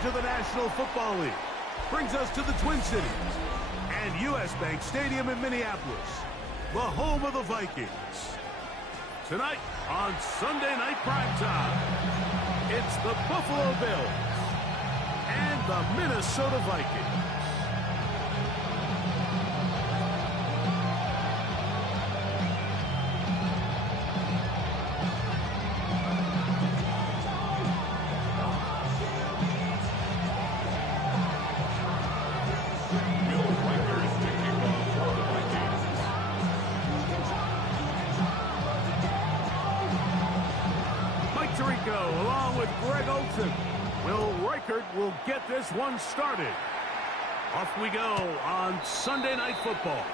charge of the National Football League brings us to the Twin Cities and U.S. Bank Stadium in Minneapolis, the home of the Vikings. Tonight on Sunday Night Primetime, it's the Buffalo Bills and the Minnesota Vikings. Along with Greg Olsen, Will Reichert will get this one started. Off we go on Sunday Night Football.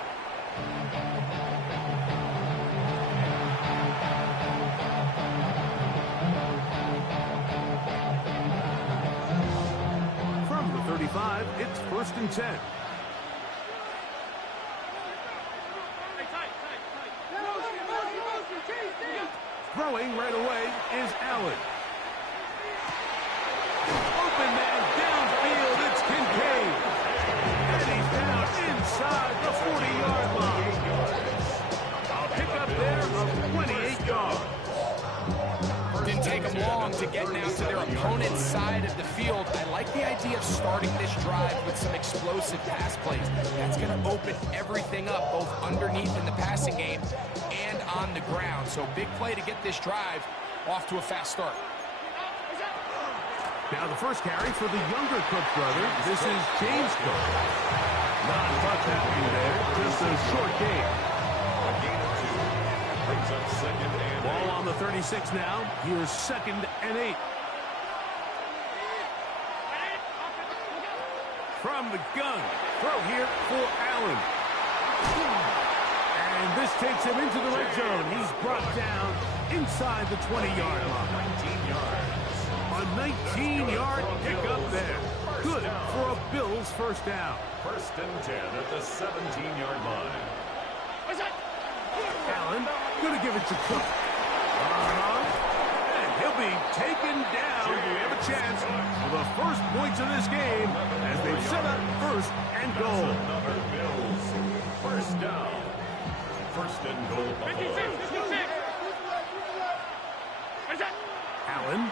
From the 35, it's 1st and 10. Throwing right away is Allen. Open man downfield, it's Kincaid. And he's down inside the 40-yard line. A pickup there of 28 yards. Didn't take them long to get now to their opponent's side of the field. I like the idea of starting this drive with some explosive pass plays. That's going to open everything up, both underneath in the passing game and on the ground. So big play to get this drive off to a fast start. Now the first carry for the younger Cook brother. This is James Cook. Not much happening there, just a short game. A gain of 2 brings up 2nd and 8. Ball on the 36 now. Here's 2nd and 8. From the gun. Throw here for Allen. And this takes him into the red zone. He's brought down inside the 20-yard line. 19 yards. A 19-yard pickup there. Good for a Bills first down. 1st and 10 at the 17-yard line. Allen going to give it to Cook. And he'll be taken down. We have a chance for the first points of this game as they set up 1st and goal. Another Bills. 1st down. 1st and goal. Allen.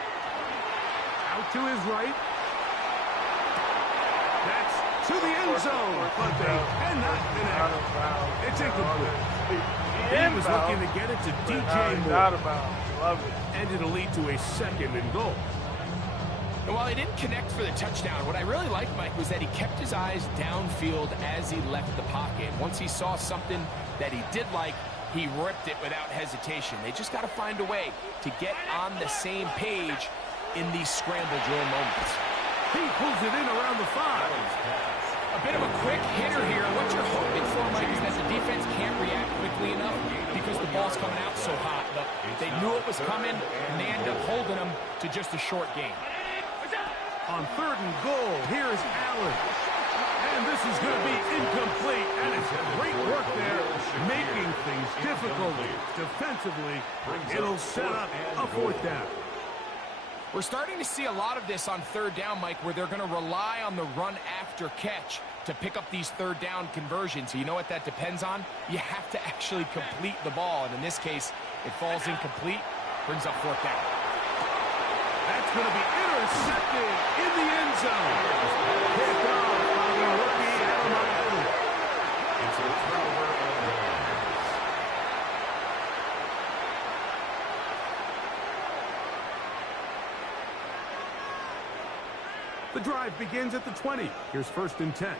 Out to his right. That's to the end zone, but they cannot connect. It's incomplete. He was looking to get it to DJ Moore. And it'll lead to a 2nd and goal. And while he didn't connect for the touchdown, what I really liked, Mike, was that he kept his eyes downfield as he left the pocket. Once he saw something that he did like, he ripped it without hesitation. They just got to find a way to get on the same page in these scramble drill moments. He pulls it in around the 5. A bit of a quick hitter here. What you're hoping for, Mike, is that the defense can't react quickly enough because the ball's coming out so hot. But they knew it was coming, and they end up holding them to just a short game. On 3rd and goal, here's Allen. And this is going to be incomplete. And it's great work there, making things difficult defensively. It'll set up a 4th down. We're starting to see a lot of this on 3rd down, Mike, where they're going to rely on the run after catch to pick up these 3rd down conversions. So you know what that depends on? You have to actually complete the ball. And in this case, it falls incomplete, brings up 4th down. That's going to be intercepted in the end zone. Picked off by the rookie out of Miami. It's a turnover on downs. The drive begins at the 20. Here's 1st and 10.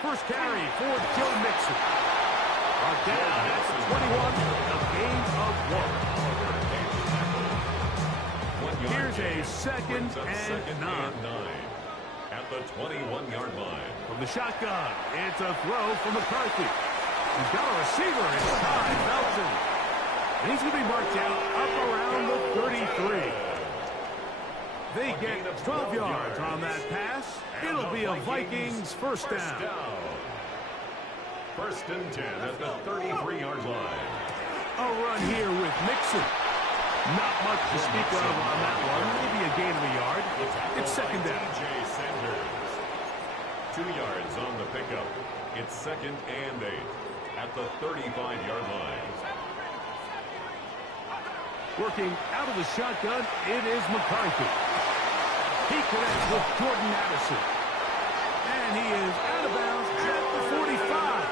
First carry for Joe Mixon. Brought down, that's 21, a gain of 1. Here's a 2nd and 9. At the 21-yard line. From the shotgun, it's a throw from McCarthy. He's got a receiver inside Belton. And he's going to be marked out up around the 33. They get 12 yards on that pass. It'll be a Vikings first down. 1st and 10 at the 33-yard line. run here with Mixon. Not much to speak of on that one. Maybe a gain of a yard. It's second down. 2 yards on the pickup. It's 2nd and 8 at the 35-yard line. Working out of the shotgun, it is McCarthy. He connects with Jordan Addison. And he is out of bounds at the 45.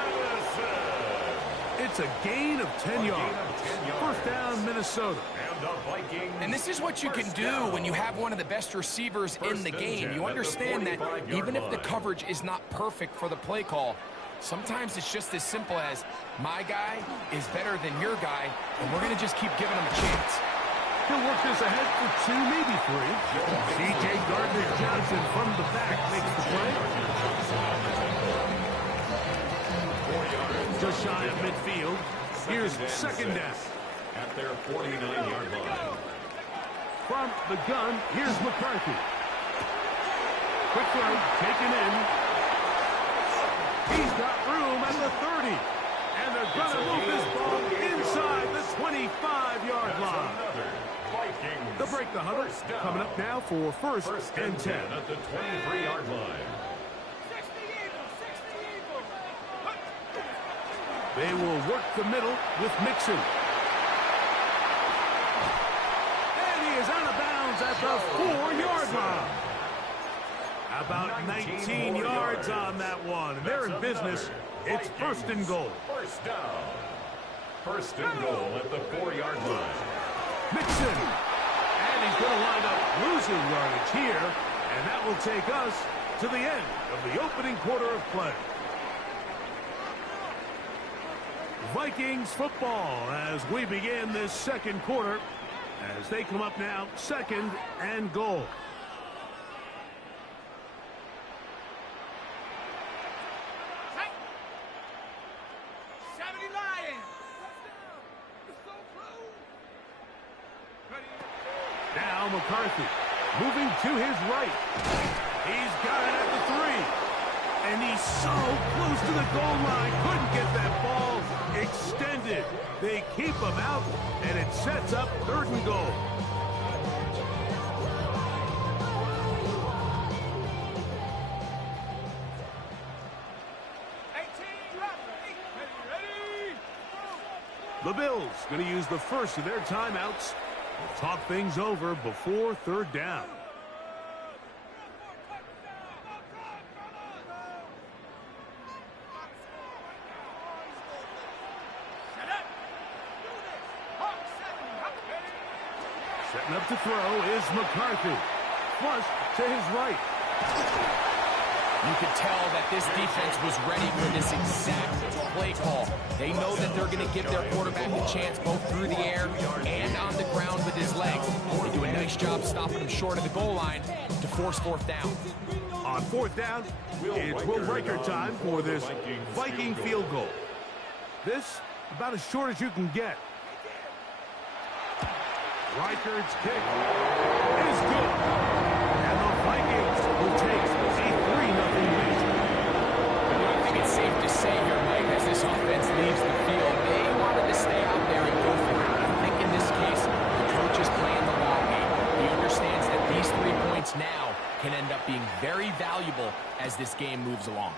It's a gain of 10 yards. First down, Minnesota. And this is what you can do when you have one of the best receivers in the game. You understand that even if the coverage is not perfect for the play call, sometimes it's just as simple as my guy is better than your guy, and we're going to just keep giving him a chance. He'll work this ahead for 2, maybe 3. C.J. Gardner-Johnson from the back makes the play. Just shy of midfield. Here's second down. At their 49-yard line. From the gun, here's McCarthy. Quick throw, taken in. He's got room at the 30. And they're going to move this ball inside the 25-yard line. They'll break the huddle. Coming up now for first and 10. At the 23-yard line. They will work the middle with Mixon. And he is out of bounds at the 4-yard line. About 19 yards on that one. And they're in business. It's first and goal. First down. First and goal at the 4-yard line. Mixon. And he's going to wind up losing yardage here. And that will take us to the end of the opening quarter of play. Vikings football as we begin this second quarter as they come up now, second and goal. Now McCarthy moving to his right. He's got it at the 3. And he's so close to the goal line. Couldn't get that ball extended. They keep him out, and it sets up third and goal. The Bills going to use the first of their timeouts. We'll talk things over before third down. Setting up to throw is McCarthy. Flush to his right. You could tell that this defense was ready for this exact play call. They know that they're going to give their quarterback a chance both through the air and on the ground with his legs. They do a nice job stopping him short of the goal line to force fourth down. On fourth down, it's Will Riker time for this Viking field goal. This about as short as you can get. Reichard's kick is good. And the Vikings will take a 3-0 lead. I think it's safe to say here, Mike, as this offense leaves the field, they wanted to stay out there and go for it. I think in this case, the coach is playing the long game. He understands that these 3 points now can end up being very valuable as this game moves along.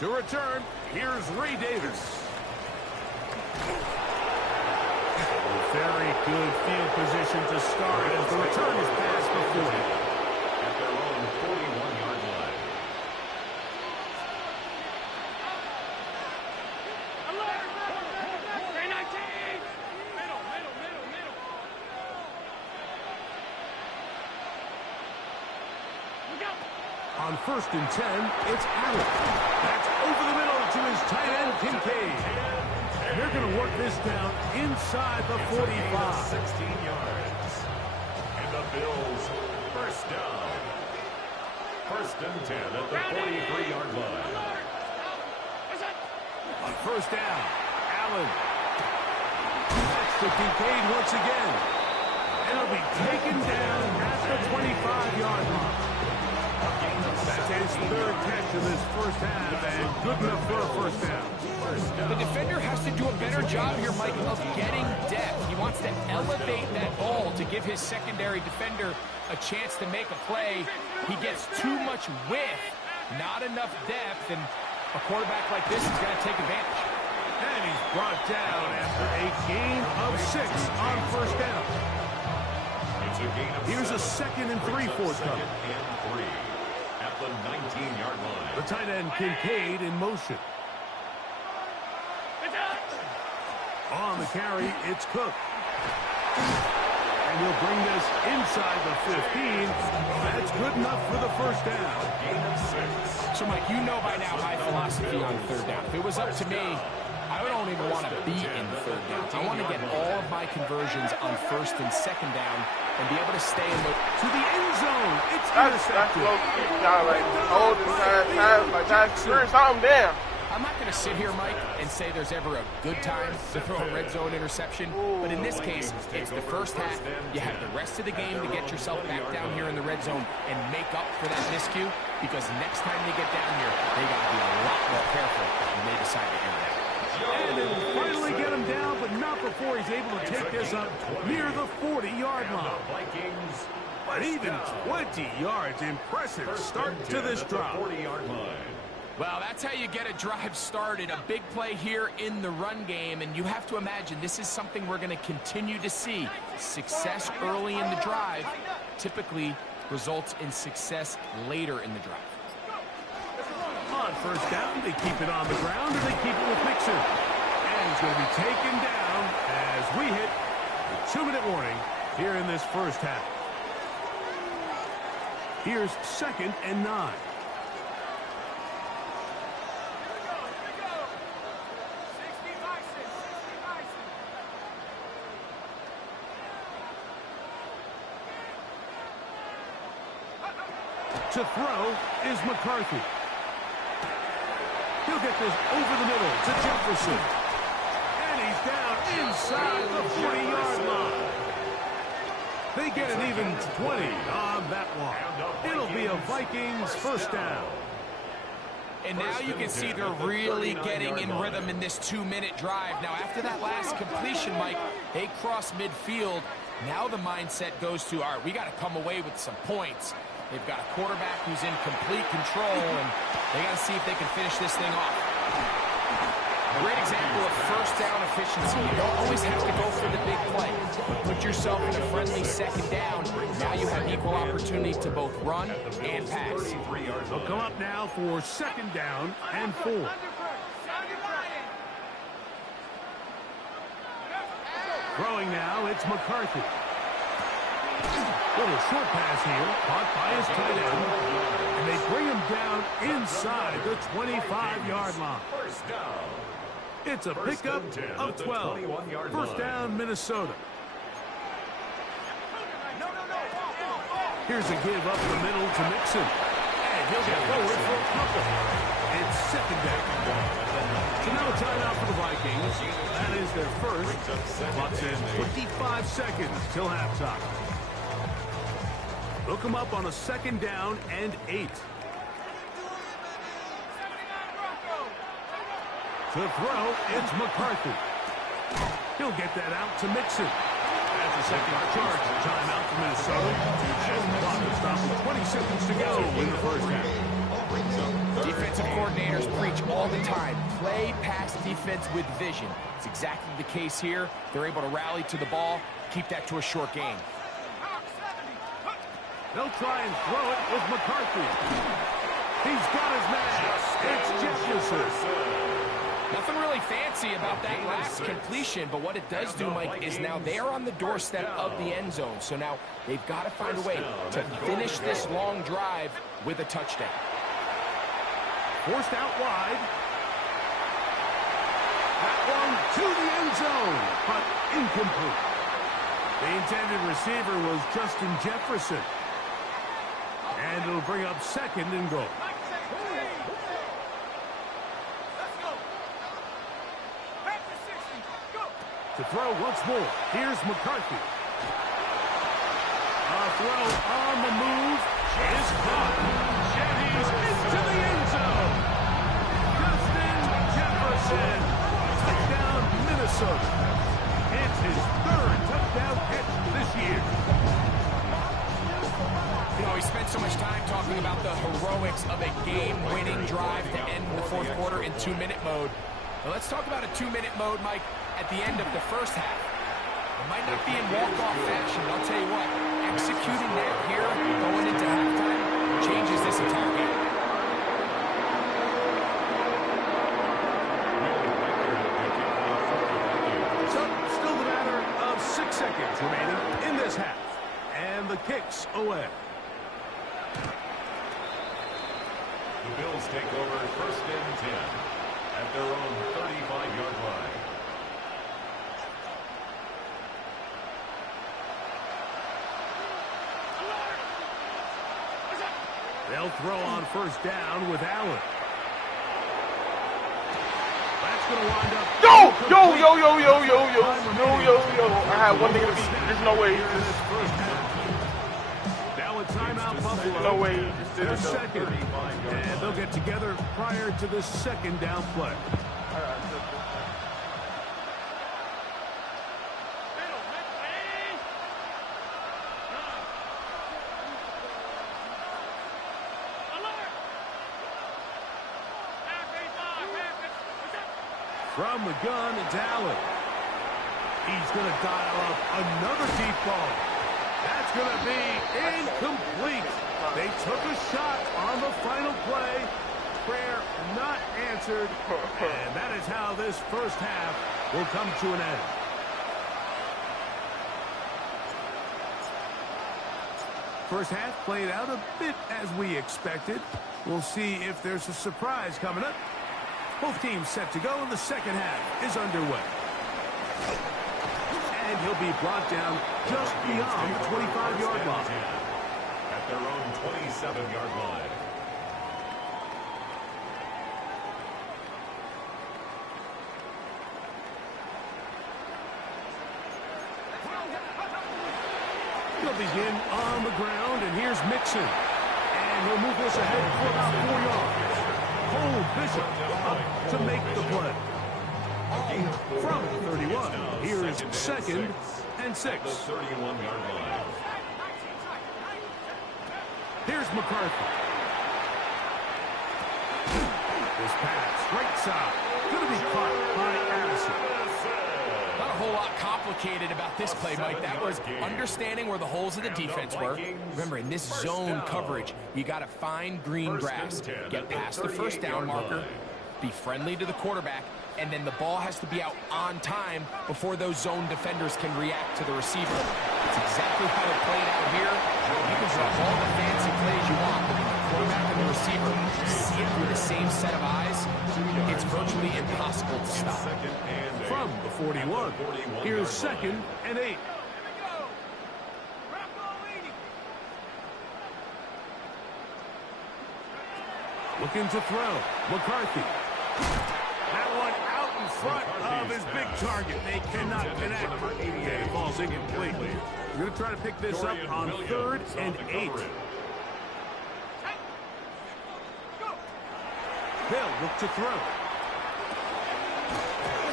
To return, here's Ray Davis. Very good field position to start as the return is past the 40. At their own 41-yard line. On first and 10, it's Allen. That's over the middle to his tight end, Kincaid. They're going to work this down inside the 45. 16 yards. And the Bills first down. First and 10 at the 43-yard line. On first down, Allen. That's to Kincaid once again. And he'll be taken down at the 25-yard line. That's his third catch of this first half, and good enough for a first down. The defender has to do a better job here, Mike, of getting depth. wants to elevate that ball to give his secondary defender a chance to make a play. He gets too much width, not enough depth, and a quarterback like this is going to take advantage. And he's brought down after a gain of 6 on first down. It's a gain of Here's 7. a 2nd and 3 forthcoming. 2nd and 3 at the 19-yard line. The tight end Kincaid in motion. On the carry, it's Cook. And he'll bring this inside the 15. That's good enough for the first down. Gain of 6. So, Mike, you know by now my philosophy on third down. If it was up to me, I don't even want to be in third down. I want to get all of my conversions on first and second down and be able to stay in the... To the end zone. It's That's intercepted. low key. Y'all like holding time, like that's something down. I'm not going to sit here, Mike, and say there's ever a good time to throw a red zone interception. But in this case, it's the first half. You have the rest of the game to get yourself back down here in the red zone and make up for that miscue. Because next time they get down here, they got to be a lot more careful when they decide to air that. And it'll finally get him down, but not before he's able to take this up near the 40-yard line. Vikings. But even 20 yards, impressive start to this drive. 40-yard line. Well, that's how you get a drive started. A big play here in the run game, and you have to imagine this is something we're going to continue to see. Success early in the drive typically results in success later in the drive. On first down, they keep it on the ground, and they keep it with Mixon. And he's going to be taken down as we hit the 2-minute warning here in this first half. Here's 2nd and 9. To throw is McCarthy. He'll get this over the middle to Jefferson. And he's down inside the 40-yard line. They get an even 20 on that one. It'll be a Vikings first down. And now you can see they're really getting in rhythm in this 2-minute drive. Now, after that last completion, Mike, they cross midfield. Now the mindset goes to, all right, we got to come away with some points. They've got a quarterback who's in complete control, and they got to see if they can finish this thing off. A great example of first down efficiency. You don't always have to go for the big play. Put yourself in a friendly second down. Now you have equal opportunity to both run and pass. They'll come up now for 2nd down and 4. Throwing now, it's McCarthy. Little short pass here, caught by his tight end. And they bring him down inside the 25-yard line. First down. It's a pickup of 12. First down, Minnesota. Here's a give up the middle to Mixon. And he'll get forward for a couple. It's 2nd down. So now a timeout for the Vikings. That is their first. Clock's in 25 seconds till halftime. They'll come up on a 2nd down and 8. To throw, it's McCarthy. He'll get that out to Mixon. That's a second charge. Timeout for Minnesota. And the clock will stop with 20 seconds to go in the first half. Defensive coordinators preach all the time. Play pass defense with vision. It's exactly the case here. They're able to rally to the ball, keep that to a short game. They'll try and throw it with McCarthy. He's got his man. It's Jefferson. Nothing really fancy about that last completion, but what it does do, Mike, is now they are on the doorstep of the end zone. So now they've got to find a way to finish this long drive with a touchdown. Forced out wide. That one to the end zone, but incomplete. The intended receiver was Justin Jefferson. And it'll bring up 2nd and goal. To throw once more, here's McCarthy. A throw on the move is caught. And he's into the end zone. Justin Jefferson. Touchdown, Minnesota. It's his 3rd talking about the heroics of a game-winning drive to end the fourth quarter in 2-minute mode. Now let's talk about a 2-minute mode, Mike, at the end of the first half. It might not be in walk-off fashion, but I'll tell you what, executing that here, going into halftime, changes this entire game. So, still the matter of 6 seconds remaining in this half. And the kick's away. The Bills take over 1st and 10 at their own 35-yard line. They'll throw on 1st down with Allen. That's going to wind up. Yo. I had one nigga to beat. There's no way. Now a timeout, Buffalo. No way he just did it. Second. And they'll get together prior to the 2nd down play. From the gun, it's Allen. He's going to dial up another deep ball. That's going to be incomplete. They took a shot on the final play. Prayer not answered. And that is how this first half will come to an end. First half played out a bit as we expected. We'll see if there's a surprise coming up. Both teams set to go, and the second half is underway. And he'll be brought down just beyond the 25-yard line. At their own 27-yard line. He'll begin on the ground, and here's Mixon. And he'll move this ahead for about 4 yards. Cole Bishop up to make the play. From 31, here is 2nd and 6. 31-yard line. Here's McCarthy. This pass, right side, going to be caught by Addison. Not a whole lot complicated about this play, Mike. That was understanding where the holes of the defense were. Remember, in this zone coverage, you got to find green grass, get past the 1st down marker, be friendly to the quarterback, and then the ball has to be out on time before those zone defenders can react to the receiver. That's exactly how it played out here. You can draw all the fancy plays you want, but when the quarterback and the receiver see it through the same set of eyes, it's virtually impossible to stop. From the 41, here's 2nd and 8. Looking to throw. McCarthy. That one out in front of his big target. They cannot connect. It falls incomplete. We're going to try to pick this up on 3rd and 8. They'll look to throw.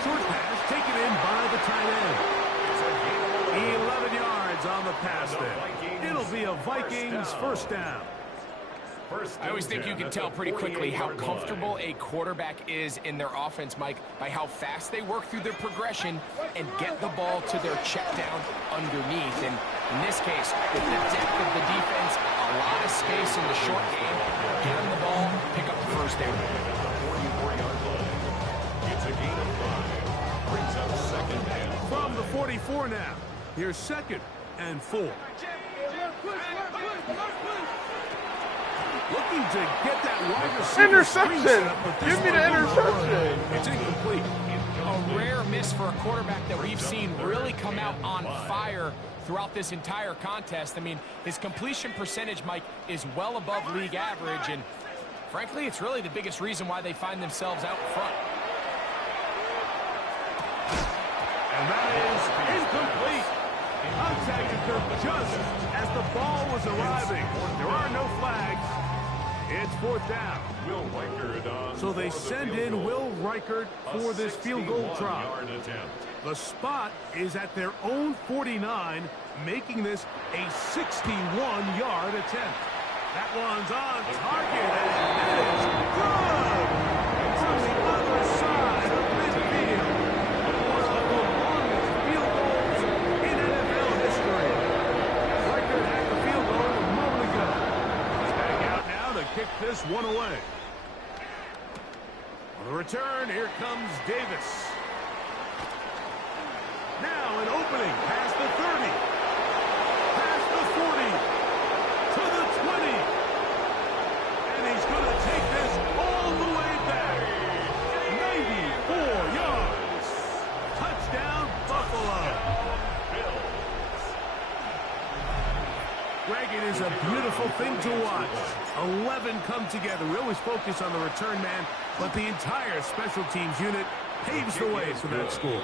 Short pass taken in by the tight end. 11 yards on the pass there. It'll be a Vikings 1st down. I always think you can tell pretty quickly how comfortable a quarterback is in their offense, Mike, by how fast they work through their progression and get the ball to their check down underneath. And in this case, with the depth of the defense, a lot of space in the short game, get them the ball, pick up the 1st down. 44-yard line. It's a gain of 5. Brings up 2nd and 5. From the 44 now. Here's 2nd and 4. Looking to get that wide receiver. Interception! Give me the interception! It's incomplete. A rare miss for a quarterback that we've seen really come out on fire throughout this entire contest. I mean, his completion percentage, Mike, is well above league average, and frankly, it's really the biggest reason why they find themselves out front. And that is incomplete. Contact occurred just as the ball was arriving. There are no flags. It's 4th down. Will Reichard So they send in Will Reichard for this field goal try. The spot is at their own 49, making this a 61-yard attempt. That one's on target, and it is good! From the other side of midfield. One of the longest field goals in NFL history. Record had the field goal a moment ago. He's back out now to kick this one away. On the return, here comes Davis. Now an opening past the 30. Past the 40. To the 20. And he's going to take this all the way back. 94 yards. Touchdown, Buffalo. Greg, it is a beautiful thing to watch. 11 come together. We always focus on the return man, but the entire special teams unit paves the way for that score.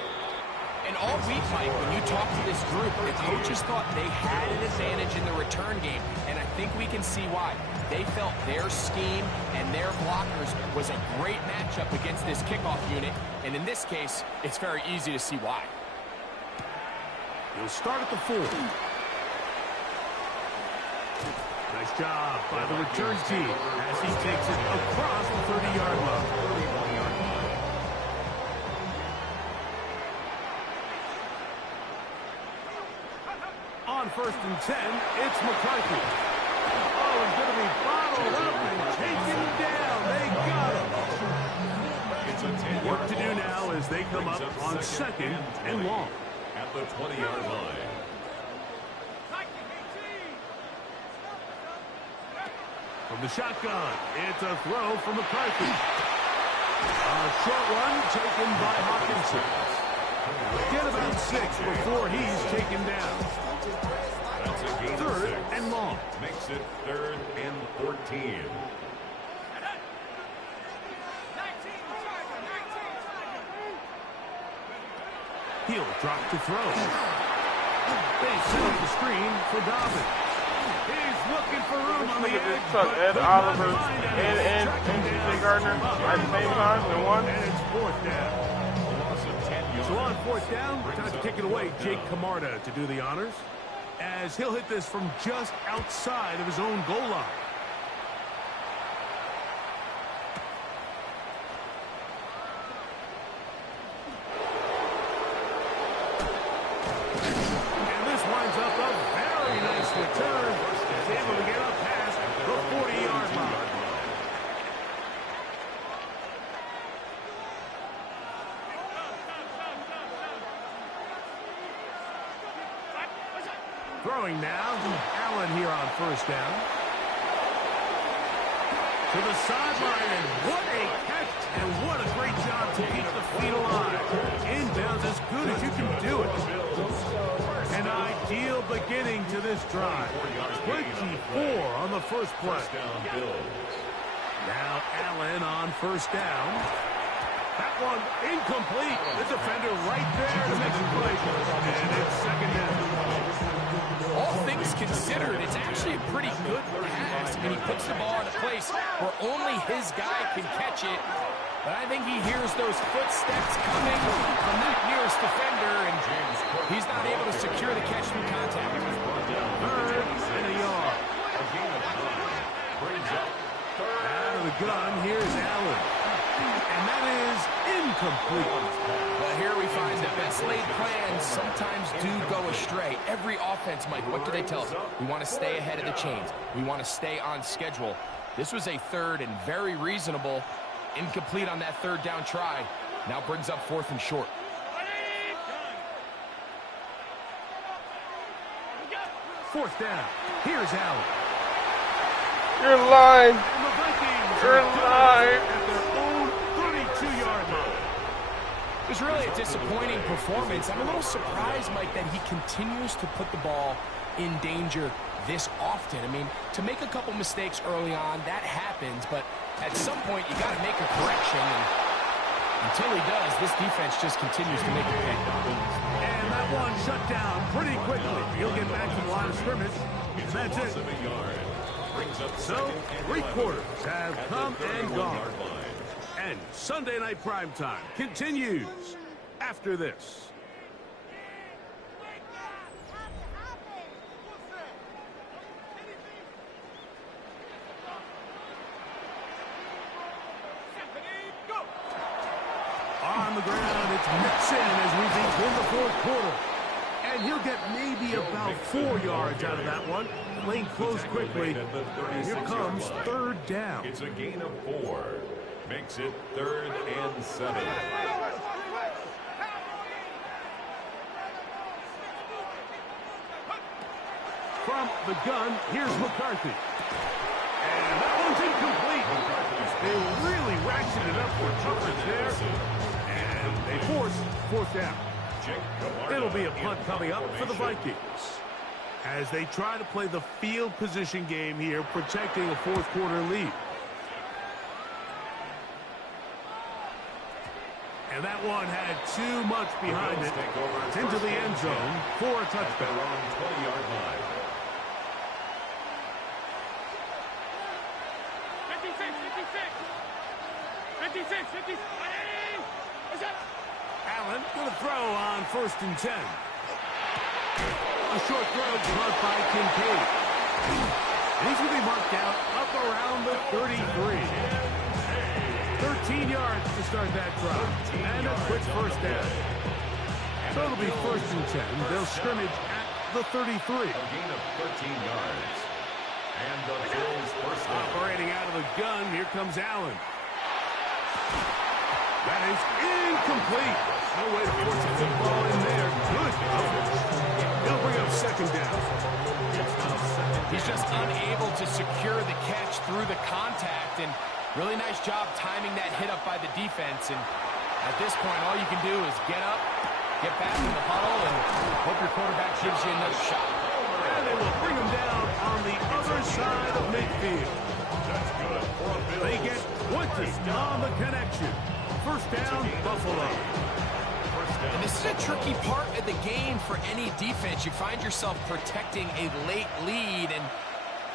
And all week, Mike, when you talk to this group, the coaches thought they had an advantage in the return game, and I think we can see why. They felt their scheme and their blockers was a great matchup against this kickoff unit, and in this case, it's very easy to see why. He'll start at the 4. Nice job by the return team as he takes it across the 30-yard line. On 1st and 10, it's McCarthy. Oh, he's going to be bottled up and taken down. They got him. Work to do now as they come up on 2nd and long. At the 20-yard line. From the shotgun, it's a throw from McCarthy. A short one taken by Hawkinson. Get about 6 before he's taken down. That's a gain of 3rd 6. and long. Makes it 3rd and 14. He'll drop to throw. They set up the screen for Dobbins. He's looking for room on the edge. Took Ed Oliver and J. Gardner at the same time in one. And it's 4th down. So on 4th down, time to kick it away. Jake Camarda to do the honors, as he'll hit this from just outside of his own goal line. And this winds up a very nice return. He's able to get up past the 40-yard line. Throwing now, Allen here on 1st down. To the sideline, and what a catch, and what a great job to keep the feet alive. Inbounds as good as you can do it. An ideal beginning to this drive. 24 on the first play. Now Allen on 1st down. That one incomplete. The defender right there to make the play. And it's 2nd down. All things considered, it's actually a pretty good pass. I mean, he puts the ball in a place where only his guy can catch it. But I think he hears those footsteps coming from that nearest defender, and he's not able to secure the catch through contact. 3rd and a yard. Out of the gun, here's Allen. And that is incomplete. Well, here we find the best laid plans sometimes do go astray. Every offense, Mike, what do they tell us? We want to stay ahead of the chains. We want to stay on schedule. This was a 3rd and very reasonable. Incomplete on that 3rd down try. Now brings up 4th and short. Fourth down. Here's Allen. You're lying. And the Vikings You're are lying. at their own 32-yard line. It was really a disappointing performance. I'm a little surprised, Mike, that he continues to put the ball in danger this often. I mean, to make a couple mistakes early on, that happens, but at some point you got to make a correction, and until he does, this defense just continues to make a pick. And that one shut down pretty quickly. He'll get back to the line of scrimmage. That's it. So, 3 quarters have come and gone. And Sunday Night Primetime continues after this. let's mix in as we begin the fourth quarter. And he'll get maybe about 4 yards out of that one. Playing close quickly. And here comes third down. It's a gain of 4. Makes it 3rd and 7. From the gun, here's McCarthy. And that one's incomplete. They really ratcheted up for coverage there. And they force fourth down. It'll be a punt coming up for the Vikings as they try to play the field position game here, protecting a fourth quarter lead. And that one had too much behind it. Into the end zone for a touchdown. On 20-yard line. 56. Allen going to throw on 1st and 10. A short throw caught by Kincaid. And he's going to be marked out up around the 33. 13 yards to start that drive. And a quick first down. So it'll be 1st and 10. They'll scrimmage at the 33. A gain of 13 yards. And the Bills first down. Operating out of the gun, here comes Allen. That is incomplete. No way to force a football in there. Good coverage. He'll bring up 2nd down. He's just unable to secure the catch through the contact, and really nice job timing that hit up by the defense. And at this point, all you can do is get up, get back in the huddle, and hope your quarterback gives you another shot. And they will bring him down on the other side of midfield. That's good for a Bills. They get 20 on the connection. First down, Buffalo. And this is a tricky part of the game for any defense. You find yourself protecting a late lead, and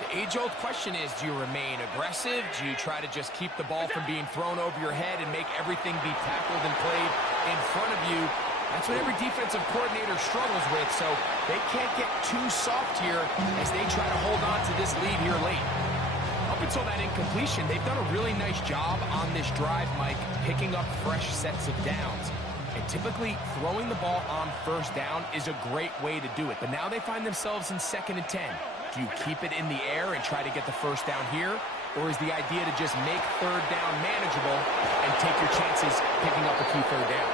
the age-old question is, do you remain aggressive? Do you try to just keep the ball from being thrown over your head and make everything be tackled and played in front of you? That's what every defensive coordinator struggles with, so they can't get too soft here as they try to hold on to this lead here late. Up until that incompletion, they've done a really nice job on this drive, Mike, picking up fresh sets of downs. And typically, throwing the ball on 1st down is a great way to do it. But now they find themselves in 2nd and 10. Do you keep it in the air and try to get the 1st down here? Or is the idea to just make 3rd down manageable and take your chances picking up a key 3rd down?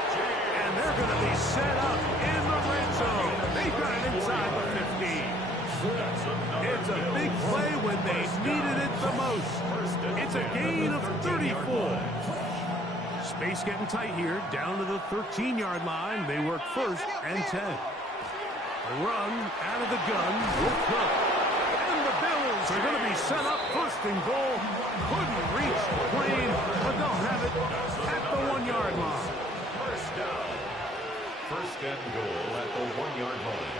And they're going to be set up in the red zone. They've got it inside the 15. It's a big play when they needed it the most. It's a gain of 34. Space getting tight here, down to the 13-yard line. They work 1st and 10. A run out of the gun will come. And the Bills are going to be set up 1st and goal. Couldn't reach the plane, but they'll have it at the 1-yard line. First down. 1st and goal at the 1-yard line.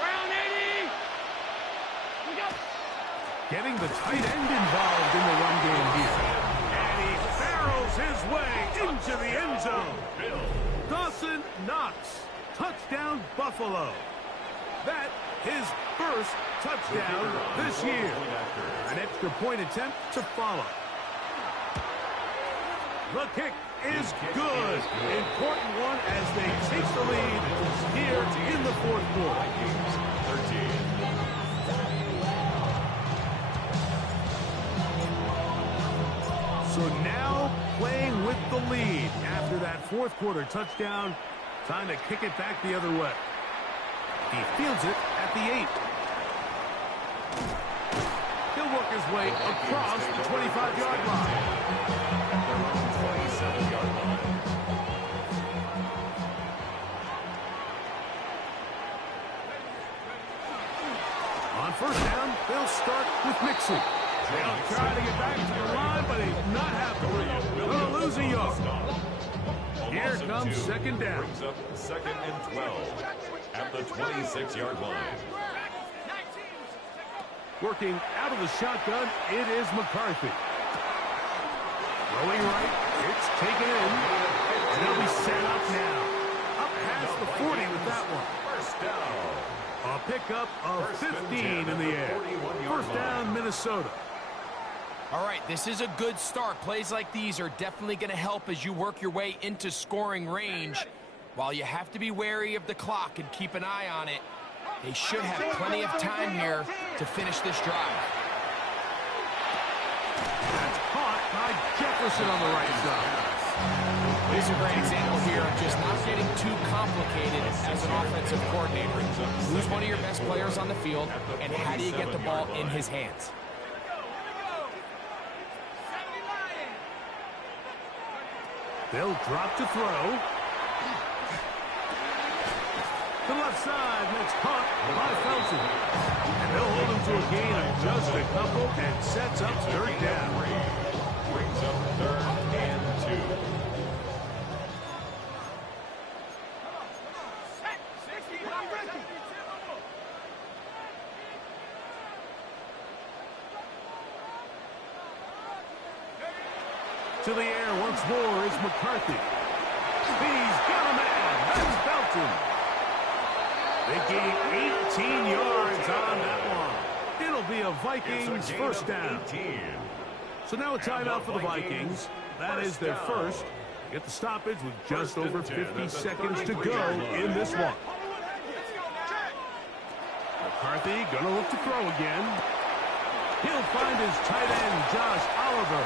Round 80. We go. Getting the tight end involved in the run game here. And he barrels his way into the end zone. Dawson Knox. Touchdown, Buffalo. That his first touchdown this year. An extra point attempt to follow. The kick is good. Important one as they take the lead here in the fourth quarter. 13. So now playing with the lead after that fourth quarter touchdown. Time to kick it back the other way. He fields it at the 8. He'll work his way across the 25-yard line. 27-yard line. On 1st down, they'll start with Mixon. They'll try to get back to the line, but he's not happy. They'll lose a yard. Here comes 2nd down. Brings up 2nd and 12 at the 26-yard line. Working out of the shotgun, it is McCarthy. Rolling right, it's taken in. And they'll be set up now. Up past the 40 with that one. First down. A pickup of 15 in the air. First down, Minnesota. All right, this is a good start. Plays like these are definitely going to help as you work your way into scoring range. While you have to be wary of the clock and keep an eye on it, they should have plenty of time here to finish this drive. That's caught by Jefferson on the right side. This is a great example here of just not getting too complicated as an offensive coordinator. Who's one of your best players on the field, and how do you get the ball in his hands? They'll drop to throw. To the left side, that's caught by Felton. And they'll hold him to a gain of just a couple and sets up third down. Brings up 3rd and 2. To the air once more is McCarthy. He's got a man. That's Felton. They gain 18 yards on that one. It'll be a Vikings first down. 18. So now a timeout for the Vikings. That is their first. Get the stoppage with just over 50 seconds to go in this one. McCarthy gonna look to throw again. He'll find his tight end, Josh Oliver.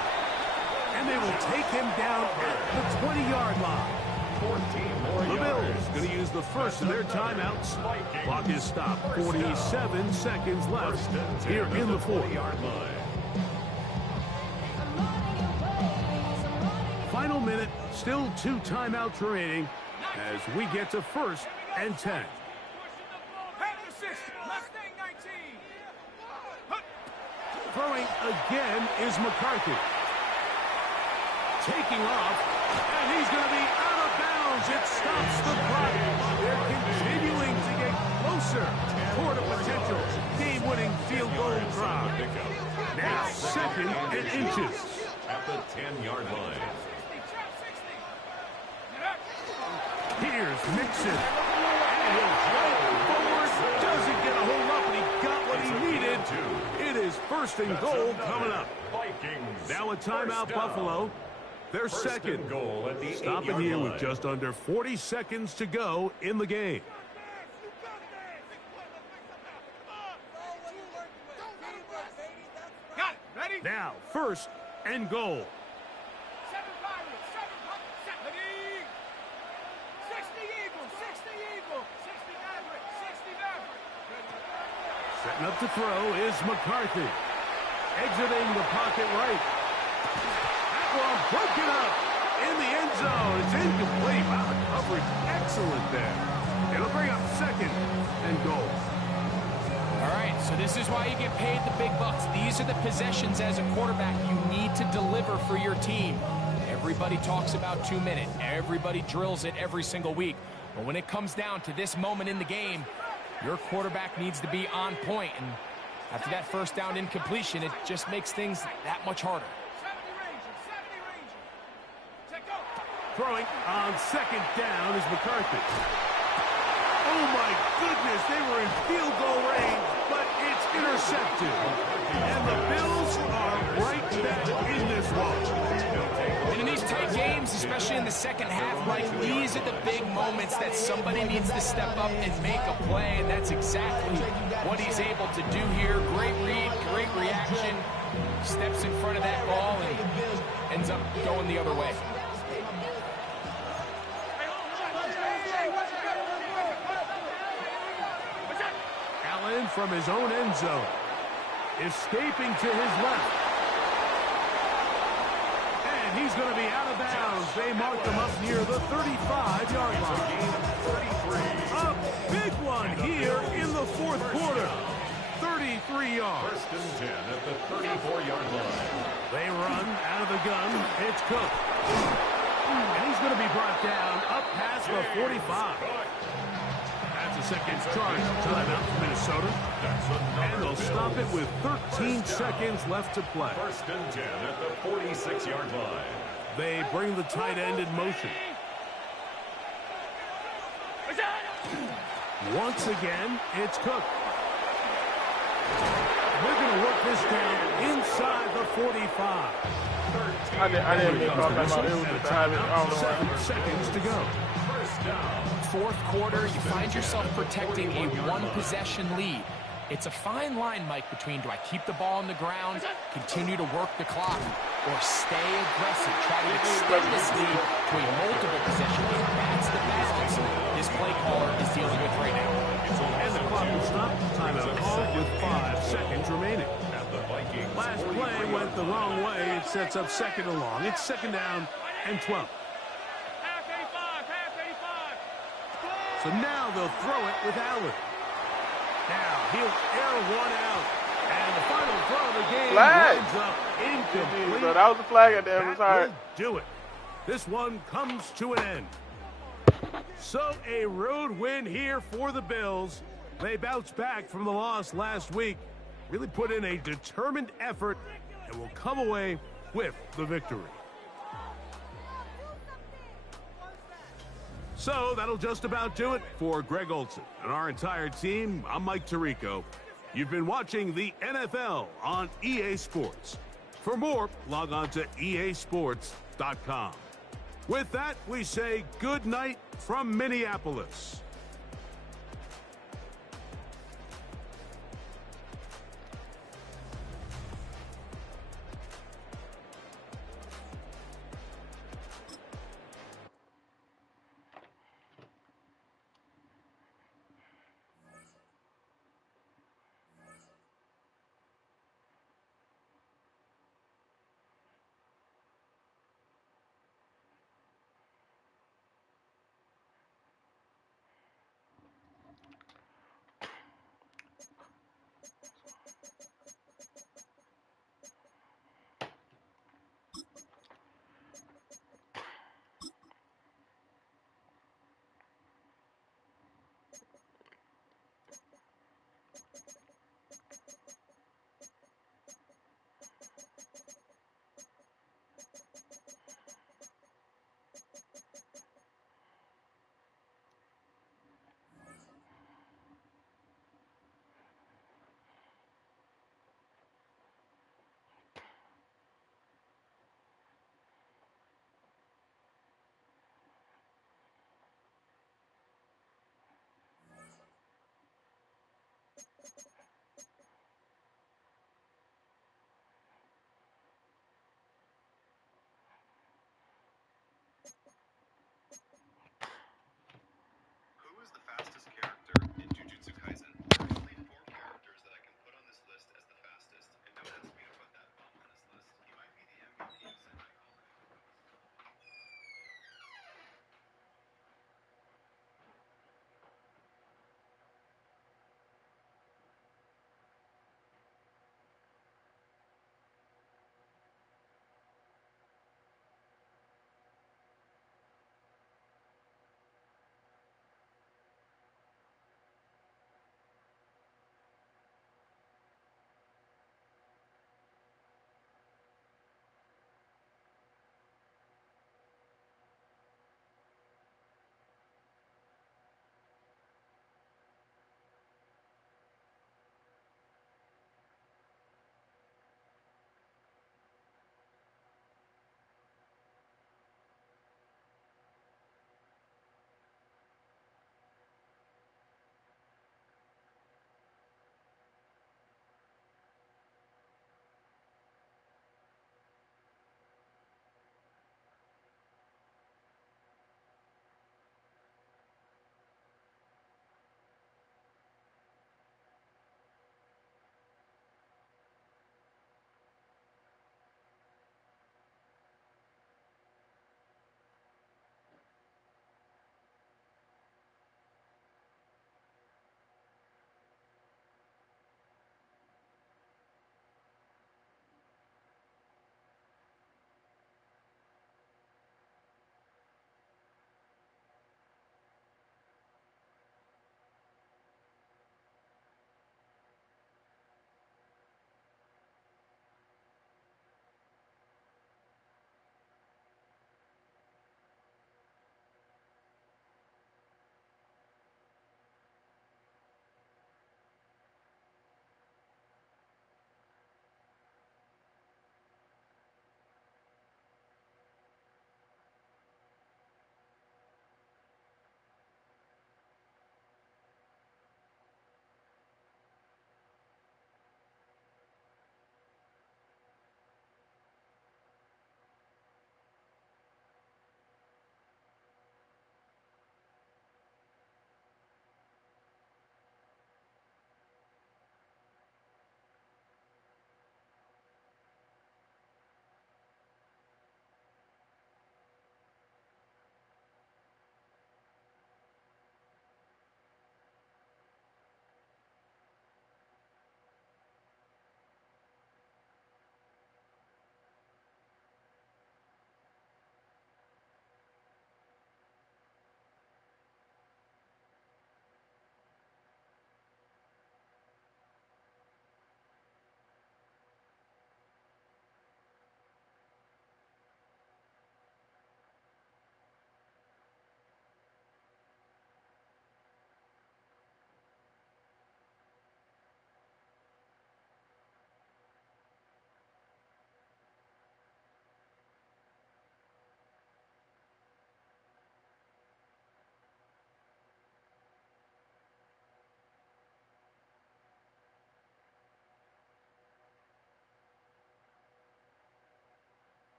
And they will take him down at the 20-yard line. 14 more The yards. Bills going to use the first of their timeouts. Clock is stopped. 47 seconds left here in the fourth. 40-yard line. Final minute, still 2 timeouts remaining as we get to 1st and 10. Throwing again is McCarthy. Taking off, and he's going to be out of bounds. It stops the clock. They're continuing to get closer toward a potential game-winning field goal try. Now 2nd and inches. At the 10-yard line. Here's Mixon. And he'll drive forward. Doesn't get a hold up, and he got what he needed. It is 1st and goal coming up. Vikings. Now a timeout, Buffalo. Their second. Goal at the Stopping 8-yard here line. with just under 40 seconds to go in the game. Got it. Ready? Now, 1st and goal. 7 Pirates, 7 Pirates, 70. 60 Eagles, 60 Eagles, 60 Mavericks, 60 Mavericks. Setting up to throw is McCarthy. Exiting the pocket right. That one broken up in the end zone. It's incomplete. Wow, the coverage excellent there. It'll bring up 2nd and goal. All right, so this is why you get paid the big bucks. These are the possessions as a quarterback you need to deliver for your team. Everybody talks about 2 minutes. Everybody drills it every single week. But when it comes down to this moment in the game, your quarterback needs to be on point. And after that first down incompletion, it just makes things that much harder. 70 Ranger, 70 Ranger. Check go. Throwing on 2nd down is McCarthy. Oh, my goodness, they were in field goal range, but it's intercepted. And the Bills are right back in this one. And in these tight games, especially in the second half, like these are the big moments that somebody needs to step up and make a play, and that's exactly what he's able to do here. Great read, great reaction, steps in front of that ball and ends up going the other way. Allen from his own end zone. Escaping to his left. And he's going to be out of bounds. They marked him up near the 35-yard line. A big one here in the 4th quarter. 33 yards. 1st and 10 at the 34-yard line. They run out of the gun. It's Cook. And he's going to be brought down up past the 45. That's a second charge. Timeout for Minnesota. And they'll stop it with 13 seconds left to play. 1st and 10 at the 46-yard line. They bring the tight end in motion. Once again, it's Cook. They're going to work this down inside the 45. I didn't mean to talk about it. It was just a habit. I don't know. 7 seconds to go. Fourth quarter, you find yourself protecting a one-possession lead. It's a fine line, Mike, between do I keep the ball on the ground, continue to work the clock, or stay aggressive, try to extend this lead to a multiple possession lead. That's the balance this play caller is dealing with right now. And the clock will stop. Timeout called with 5 seconds remaining. Last play went the wrong way. It sets up second and long. It's second down and 12. Half 85, half 85. So now they'll throw it with Allen. Now he'll air one out. And the final throw of the game Flag. winds up incomplete. So that was the flag at the end. It was That hard. will do it. This one comes to an end. So a road win here for the Bills. They bounced back from the loss last week, really put in a determined effort, and will come away with the victory. So that'll just about do it for Greg Olson and our entire team. I'm Mike Tirico. You've been watching the NFL on EA Sports. For more, log on to easports.com. With that, we say good night from Minneapolis.